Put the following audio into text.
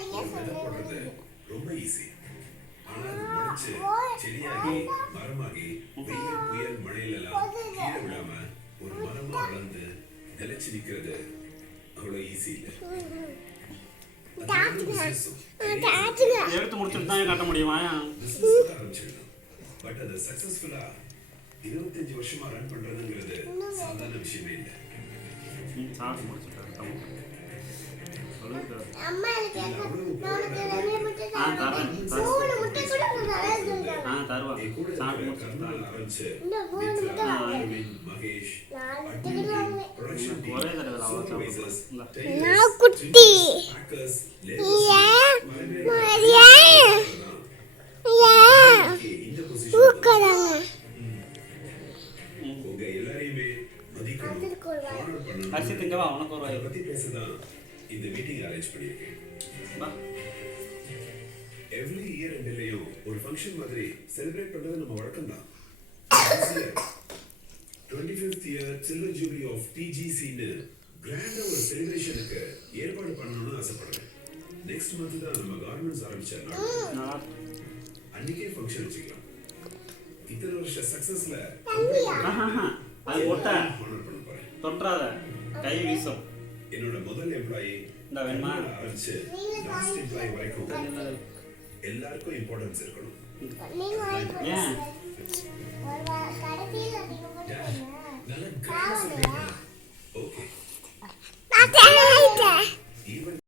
விதை போடுறது ரொம்ப ஈஸி. ஆனா அது முளைச்சு செடியாகி மரமாகி வெயில் புயல் மழையிலெல்லாம் கீழே விழாம ஒரு மரமா வளர்ந்து நிலைச்சு நிக்கிறது அவ்வளவு ஈஸி இல்லை. எடுத்து முடிச்சுட்டு தான் காட்ட முடியுமா? ஆரம்பிச்சிடலாம். பட் அது சக்சஸ்ஃபுல்லா 25 வருஷமா ரன் பண்றதுங்கிறது சாதாரண விஷயமே இல்லை. சாப்பிட்டு முடிச்சுட்டாரு. அரிசி திங்கவா உனக்கு ஒரு வாய் பத்தி பேசதான் இந்த மீட்டிங் அரேஞ்ச் பண்ணிருக்கேன். எவ்ரி இயர் எண்ட்லயும் ஒரு ஃபங்க்ஷன் மாதிரி செலிப்ரேட் பண்றது நம்ம வழக்கம் தான். 25th year silver jubilee of டிஜிசின்னு கிராண்டா ஒரு செலிப்ரேஷனுக்கு ஏற்பாடு பண்ணணும்னு ஆசைப்படுறேன். நெக்ஸ்ட் மந்த் தான் நம்ம கார்மெண்ட்ஸ் ஆரம்பிச்சா அன்னைக்கே ஃபங்க்ஷன் வச்சுக்கலாம். இத்தனை வருஷ சக்சஸ்ல அது ஓட்ட ஹானர் பண்ண போறேன். தொற்றாத கை வீசும். என்னோட முதல் எம்ப்ளாயி இந்த வேணுமா ஆரம்பிச்சு லாஸ்ட் எம்ப்ளாயி வரைக்கும் எல்லாருக்கும் இம்பார்ட்டன்ஸ் இருக்கணும். ஏன் ஓகே